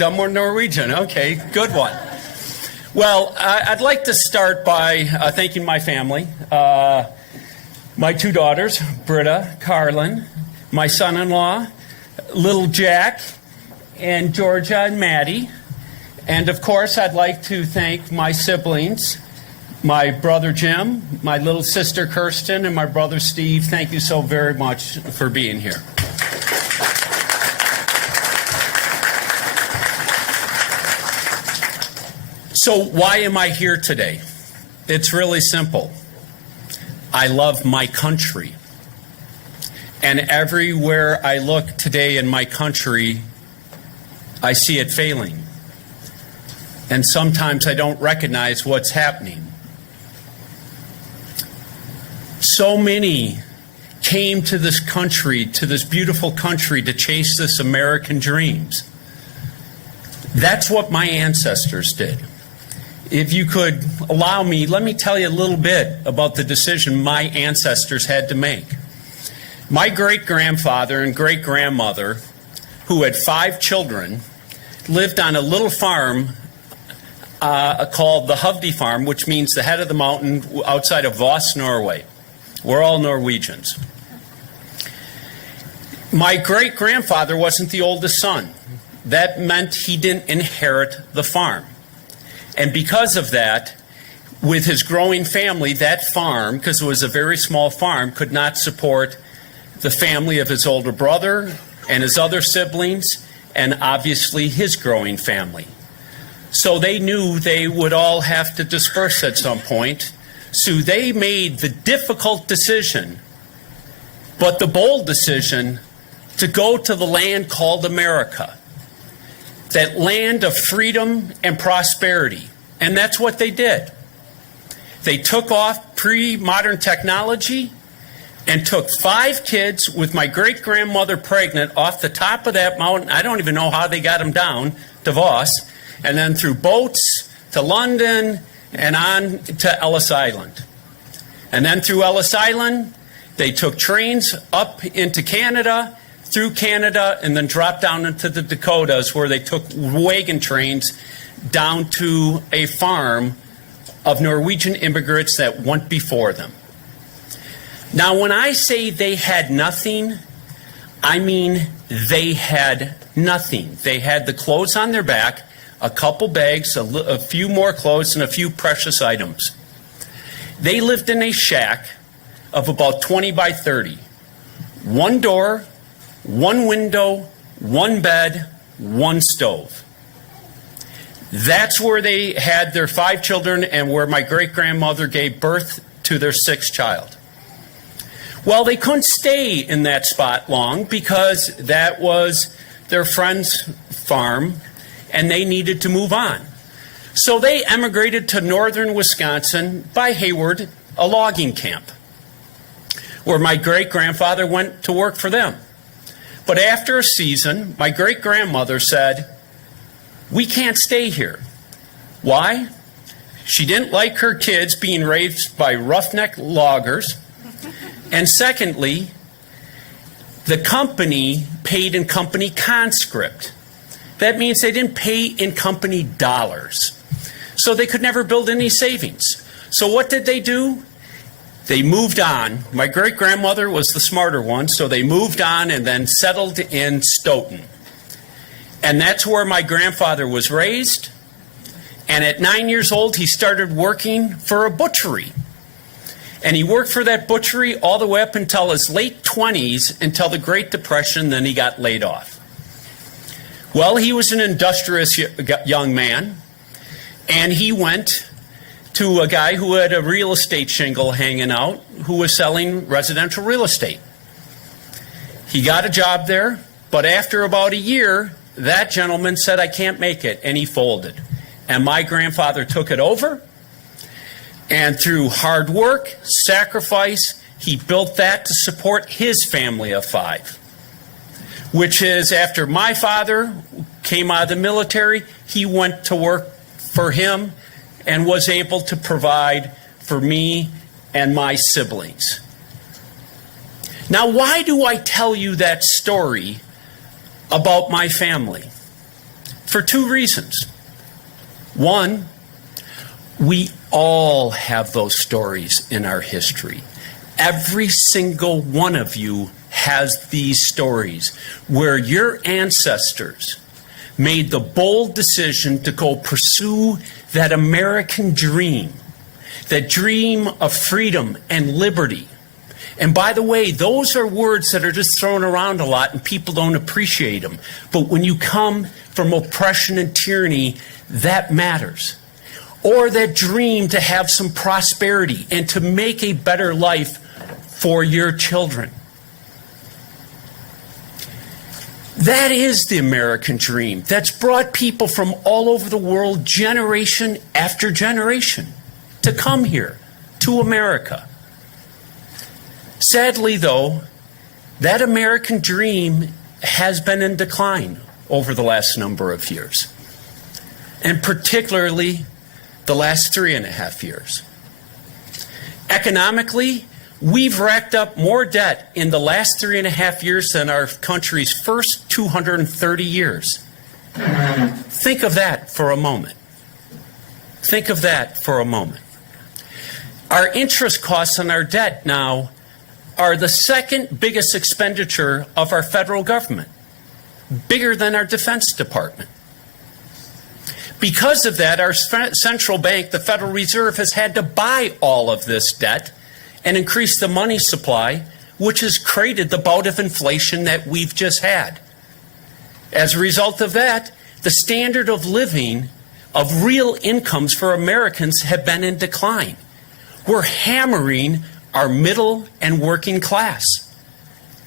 dumb or Norwegian. Okay, good one. Well, I'd like to start by thanking my family, my two daughters, Britta, Carlin, my son-in-law, little Jack, and Georgia and Maddie. And of course, I'd like to thank my siblings, my brother Jim, my little sister Kirsten, and my brother Steve. Thank you so very much for being here. So why am I here today? It's really simple. I love my country. And everywhere I look today in my country, I see it failing. And sometimes I don't recognize what's happening. So many came to this country, to this beautiful country, to chase this American dreams. That's what my ancestors did. If you could allow me, let me tell you a little bit about the decision my ancestors had to make. My great-grandfather and great-grandmother, who had 5 children, lived on a little farm called the Hovde farm, which means the head of the mountain outside of Voss, Norway. We're all Norwegians. My great-grandfather wasn't the oldest son. That meant he didn't inherit the farm. And because of that, with his growing family, that farm, because it was a very small farm, could not support the family of his older brother and his other siblings, and obviously his growing family. So they knew they would all have to disperse at some point. So they made the difficult decision, but the bold decision, to go to the land called America, that land of freedom and prosperity. And that's what they did. They took off pre-modern technology and took 5 kids with my great-grandmother pregnant off the top of that mountain. I don't even know how they got them down to Voss, and then through boats to London and on to Ellis Island. And then through Ellis Island, they took trains up into Canada, through Canada, and then dropped down into the Dakotas, where they took wagon trains down to a farm of Norwegian immigrants that went before them. Now, when I say they had nothing, I mean they had nothing. They had the clothes on their back, a couple bags, a few more clothes, and a few precious items. They lived in a shack of about 20 by 30. 1 door, 1 window, 1 bed, 1 stove. That's where they had their 5 children and where my great-grandmother gave birth to their 6th child. Well, they couldn't stay in that spot long because that was their friend's farm and they needed to move on. So they emigrated to northern Wisconsin by Hayward, a logging camp, where my great-grandfather went to work for them. But after a season, my great-grandmother said, "We can't stay here." Why? She didn't like her kids being raised by roughneck loggers. And secondly, the company paid in company conscript. That means they didn't pay in company dollars. So they could never build any savings. So what did they do? They moved on. My great-grandmother was the smarter one, so they moved on and then settled in Stoughton. And that's where my grandfather was raised. And at 9 years old, he started working for a butchery. And he worked for that butchery all the way up until his late 20s, until the Great Depression, then he got laid off. Well, he was an industrious young man, and he went to a guy who had a real estate shingle hanging out, who was selling residential real estate. He got a job there, but after about a year, that gentleman said, "I can't make it," and he folded. And my grandfather took it over, and through hard work, sacrifice, he built that to support his family of 5. Which is, after my father came out of the military, he went to work for him and was able to provide for me and my siblings. Now, why do I tell you that story about my family? for two reasons. One, we all have those stories in our history. Every single one of you has these stories where your ancestors made the bold decision to go pursue that American dream, that dream of freedom and liberty. And by the way, those are words that are just thrown around a lot and people don't appreciate them. But when you come from oppression and tyranny, that matters. Or that dream to have some prosperity and to make a better life for your children. That is the American dream that's brought people from all over the world, generation after generation, to come here, to America. Sadly, though, that American dream has been in decline over the last number of years, and particularly the last 3.5 years. Economically, we've racked up more debt in the last 3.5 years than our country's first 230 years. Think of that for a moment. Think of that for a moment. Our interest costs on our debt now are the second biggest expenditure of our federal government, bigger than our Defense Department. Because of that, our central bank, the Federal Reserve, has had to buy all of this debt and increase the money supply, which has created the bout of inflation that we've just had. As a result of that, the standard of living of real incomes for Americans have been in decline. We're hammering our middle and working class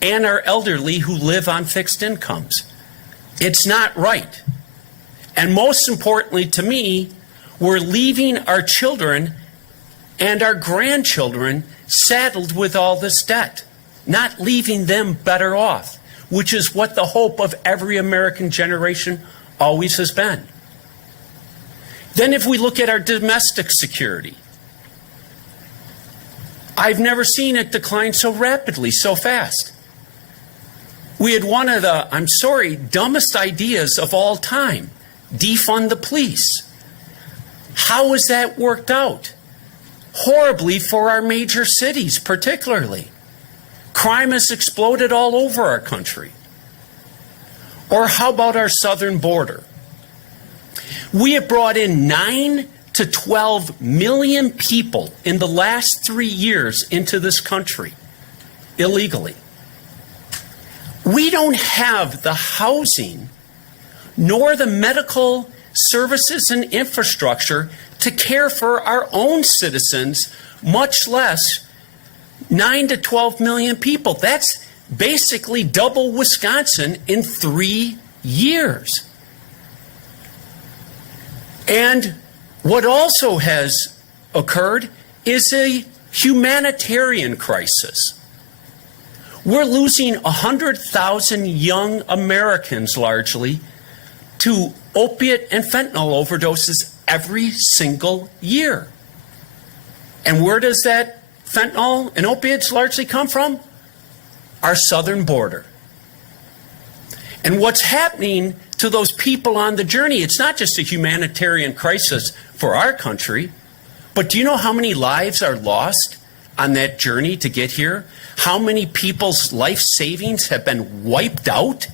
and our elderly who live on fixed incomes. It's not right. And most importantly to me, we're leaving our children and our grandchildren saddled with all this debt, not leaving them better off, which is what the hope of every American generation always has been. Then if we look at our domestic security, I've never seen it decline so rapidly, so fast. We had one of the, I'm sorry, dumbest ideas of all time, defund the police. How has that worked out? Horribly for our major cities, particularly. Crime has exploded all over our country. Or how about our southern border? We have brought in 9 to 12 million people in the last 3 years into this country illegally. We don't have the housing nor the medical services and infrastructure to care for our own citizens, much less 9 to 12 million people. That's basically double Wisconsin in 3 years. And what also has occurred is a humanitarian crisis. We're losing 100,000 young Americans largely to opiate and fentanyl overdoses every single year. And where does that fentanyl and opiates largely come from? Our southern border. And what's happening to those people on the journey, it's not just a humanitarian crisis for our country, but do you know how many lives are lost on that journey to get here? How many people's life savings have been wiped out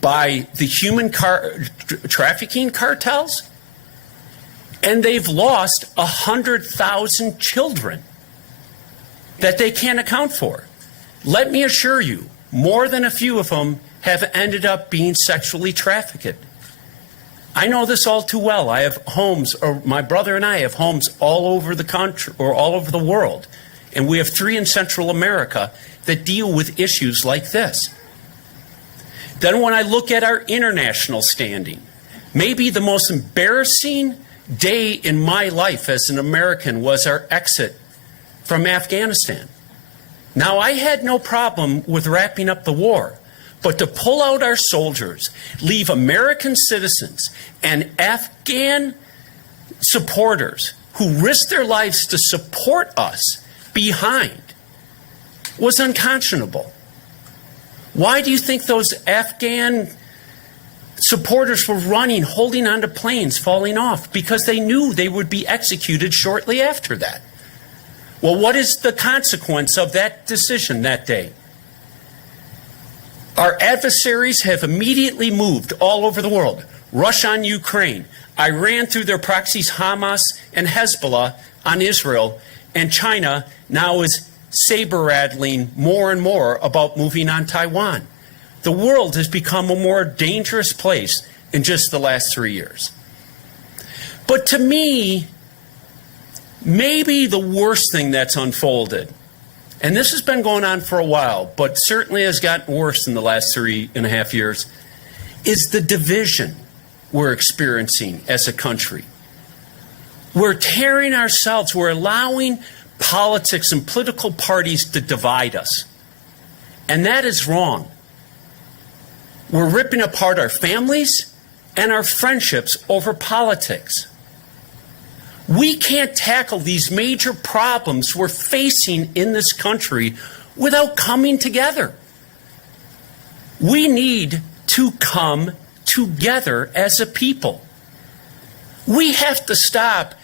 by the human trafficking cartels? And they've lost 100,000 children that they can't account for. Let me assure you, more than a few of them have ended up being sexually trafficked. I know this all too well. I have homes, or my brother and I have homes all over the country or all over the world. And we have 3 in Central America that deal with issues like this. Then when I look at our international standing, maybe the most embarrassing day in my life as an American was our exit from Afghanistan. Now, I had no problem with wrapping up the war, but to pull out our soldiers, leave American citizens and Afghan supporters who risked their lives to support us behind was unconscionable. Why do you think those Afghan Supporters were running, holding onto planes, falling off because they knew they would be executed shortly after that. Well, what is the consequence of that decision that day? Our adversaries have immediately moved all over the world. Russia on Ukraine, Iran through their proxies Hamas and Hezbollah on Israel, and China now is saber-rattling more and more about moving on Taiwan. The world has become a more dangerous place in just the last 3 years. But to me, maybe the worst thing that's unfolded, and this has been going on for a while, but certainly has gotten worse in the last 3.5 years, is the division we're experiencing as a country. We're tearing ourselves, we're allowing politics and political parties to divide us. And that is wrong. We're ripping apart our families and our friendships over politics. We can't tackle these major problems we're facing in this country without coming together. We need to come together as a people. We have to stop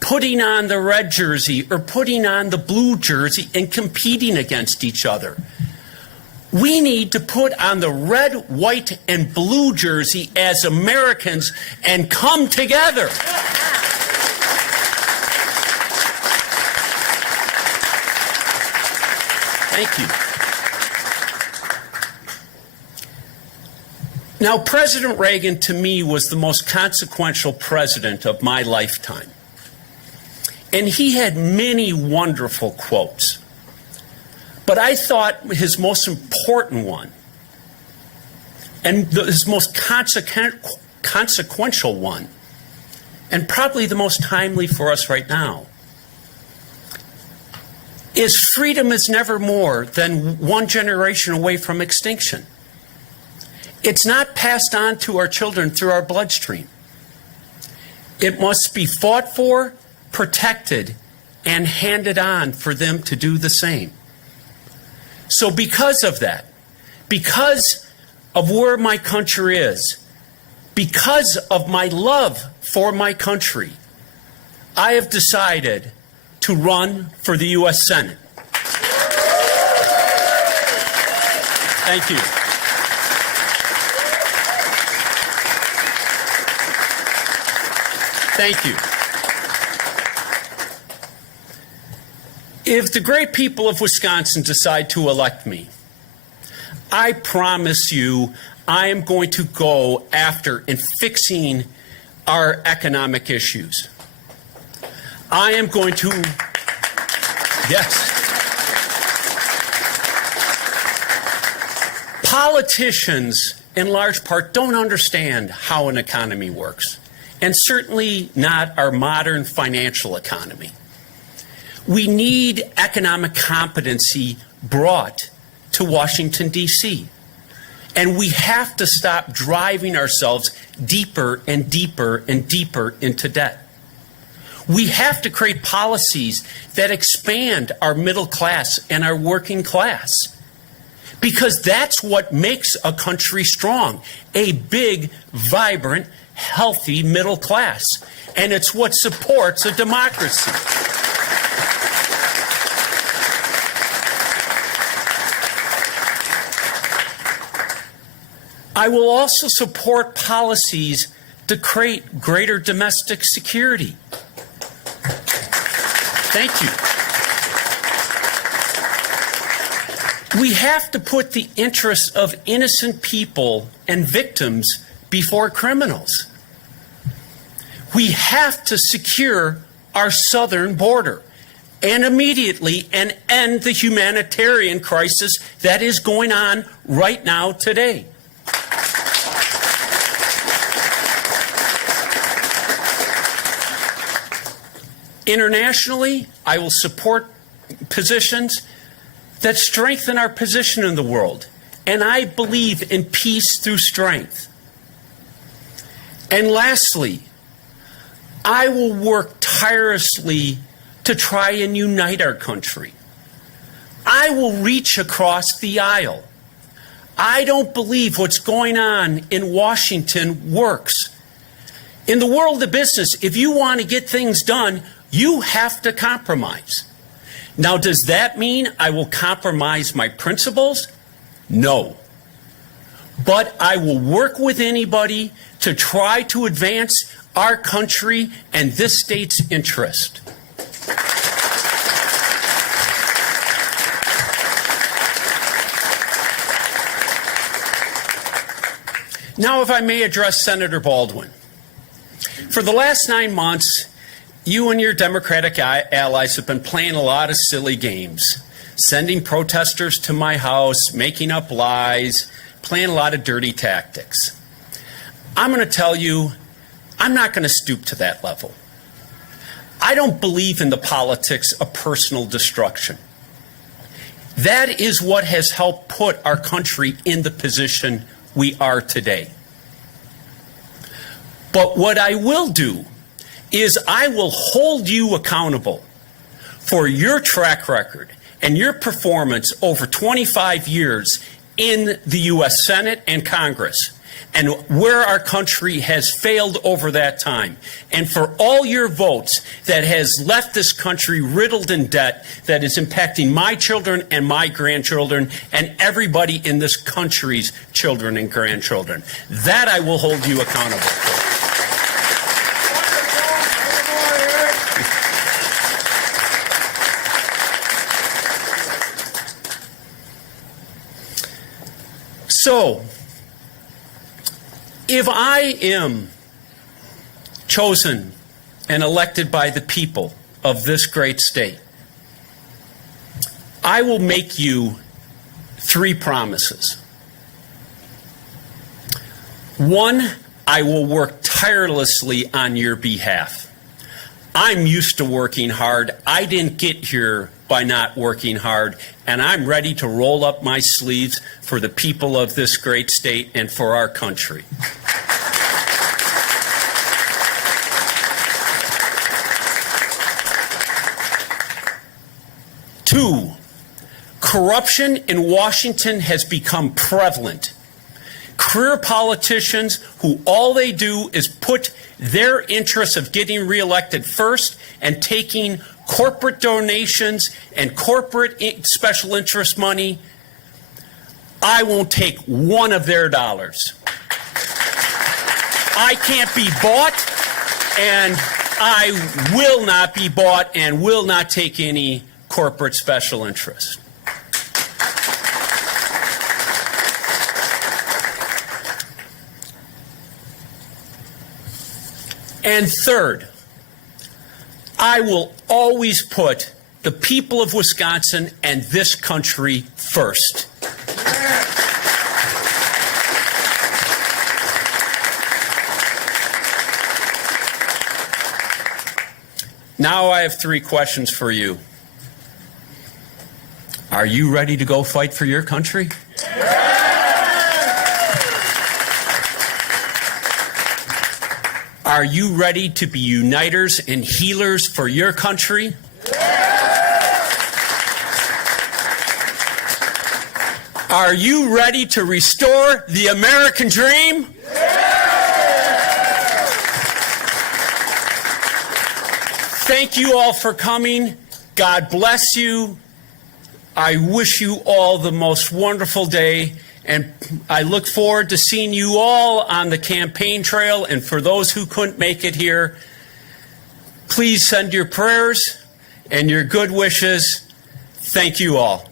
putting on the red jersey or putting on the blue jersey and competing against each other. We need to put on the red, white, and blue jersey as Americans and come together. Thank you. Now, President Reagan, to me, was the most consequential president of my lifetime. And he had many wonderful quotes. But I thought his most important one, and his most consequential one, and probably the most timely for us right now, is freedom is never more than one generation away from extinction. It's not passed on to our children through our bloodstream. It must be fought for, protected, and handed on for them to do the same. So because of that, because of where my country is, because of my love for my country, I have decided to run for the U.S. Senate. Thank you. Thank you. If the great people of Wisconsin decide to elect me, I promise you I am going to go after and fixing our economic issues. I am going to, yes. Politicians, in large part, don't understand how an economy works, and certainly not our modern financial economy. We need economic competency brought to Washington, D.C. And we have to stop driving ourselves deeper and deeper and deeper into debt. We have to create policies that expand our middle class and our working class, because that's what makes a country strong, a big, vibrant, healthy middle class. And it's what supports a democracy. I will also support policies to create greater domestic security. Thank you. We have to put the interests of innocent people and victims before criminals. We have to secure our southern border and immediately and end the humanitarian crisis that is going on right now today. Internationally, I will support positions that strengthen our position in the world. And I believe in peace through strength. And lastly, I will work tirelessly to try and unite our country. I will reach across the aisle. I don't believe what's going on in Washington works. In the world of business, if you want to get things done, you have to compromise. Now, does that mean I will compromise my principles? No. But I will work with anybody to try to advance our country and this state's interest. Now, if I may address Senator Baldwin. For the last 9 months, you and your Democratic allies have been playing a lot of silly games, sending protesters to my house, making up lies, playing a lot of dirty tactics. I'm going to tell you, I'm not going to stoop to that level. I don't believe in the politics of personal destruction. That is what has helped put our country in the position we are today. But what I will do is I will hold you accountable for your track record and your performance over 25 years in the U.S. Senate and Congress, and where our country has failed over that time, and for all your votes that has left this country riddled in debt that is impacting my children and my grandchildren and everybody in this country's children and grandchildren. That I will hold you accountable for. So, if I am chosen and elected by the people of this great state, I will make you 3 promises. 1, I will work tirelessly on your behalf. I'm used to working hard. I didn't get here by not working hard, and I'm ready to roll up my sleeves for the people of this great state and for our country. 2, corruption in Washington has become prevalent. Career politicians who all they do is put their interests of getting reelected first and taking corporate donations and corporate special interest money. I won't take one of their dollars. I can't be bought, and I will not be bought and will not take any corporate special interest. And 3rd, I will always put the people of Wisconsin and this country first. Now I have 3 questions for you. Are you ready to go fight for your country? Are you ready to be uniters and healers for your country? Are you ready to restore the American dream? Thank you all for coming. God bless you. I wish you all the most wonderful day, and I look forward to seeing you all on the campaign trail. And for those who couldn't make it here, please send your prayers and your good wishes. Thank you all.